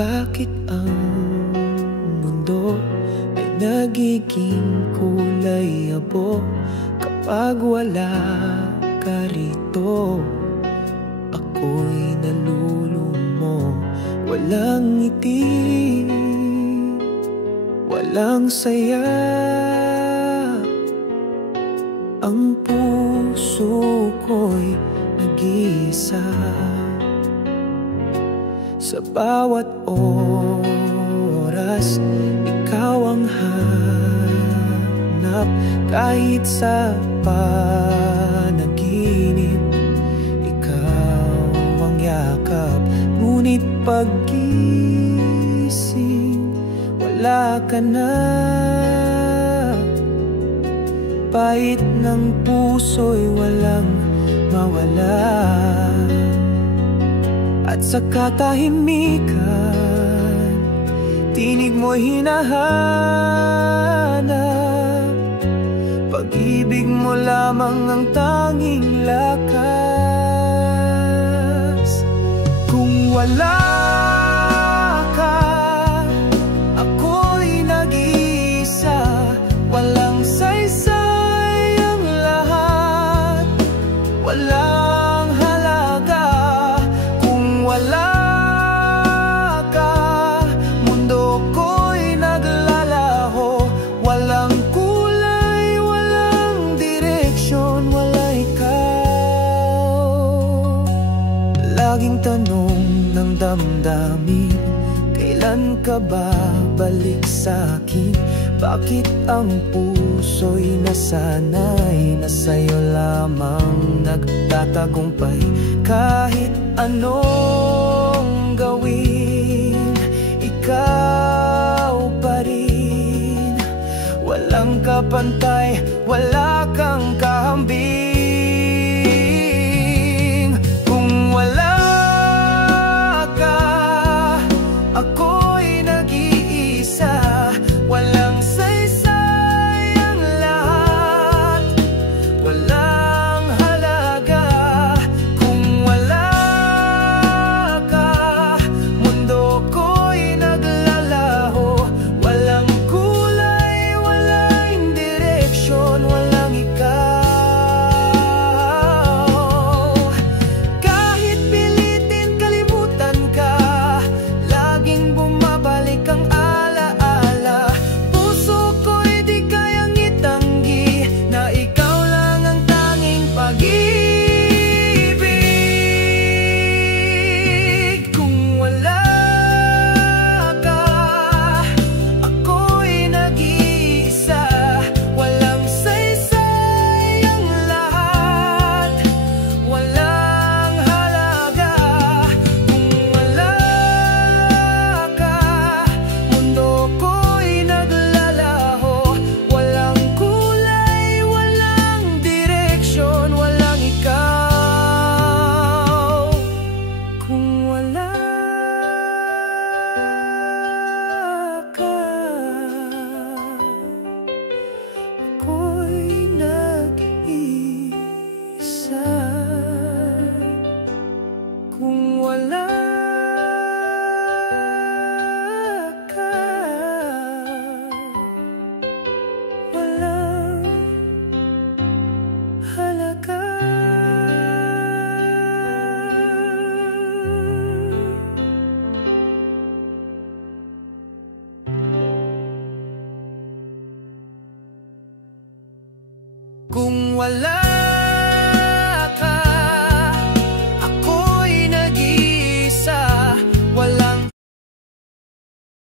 Bakit ang mundo ay nagiging kulay abo kapag wala ka rito? Ako'y nalulumo, walang ngiti, walang saya. Ang puso ko'y nag-iisa. Sa bawat oras, ikaw ang hanap. Kahit sa panaginip, ikaw ang yakap. Ngunit paggising, wala ka na. Pait ng puso'y walang mawala. At sa katahimikan, tinig mo'y hinahanap. Pag-ibig mo lamang ang tanging lakas. Kung wala ka, ako'y nag-iisa. Walang saysay ang lahat, walang halaga. Kung wala ka, mundo ko'y naglalaho. Walang kulay, walang direksyon, wala ikaw. Laging tanong ng damdamin, kailan ka babalik sa'kin? Bakit ang puso'y nasanay na sa'yo lamang nagtatagumpay? Kahit anong gawin, ikaw pa rin. Walang kapantay, wala kang kahambing. Kung wala ka, ako'y nag-iisa. Walang saysay ang lahat, walang halaga. Kung wala ka, mundo ko'y naglalaho. Walang kulay, walang direksyon, walang ikaw. Kahit pilitin kalimutan ka, laging bumabalik ang alaala. Puso ko'y di kayang itanggi na ikaw lang ang tanging pag-ibig. Kung wala ka, ako'y nag-iisa. Walang saysay ang lahat, walang halaga. Kung wala ka, mundo ko'y naglalaho. Walang kulay, walang direksyon, walang ikaw. Kung wala ka, ako'y nag-iisa. Kung wala ka, walang halaga. Kung wala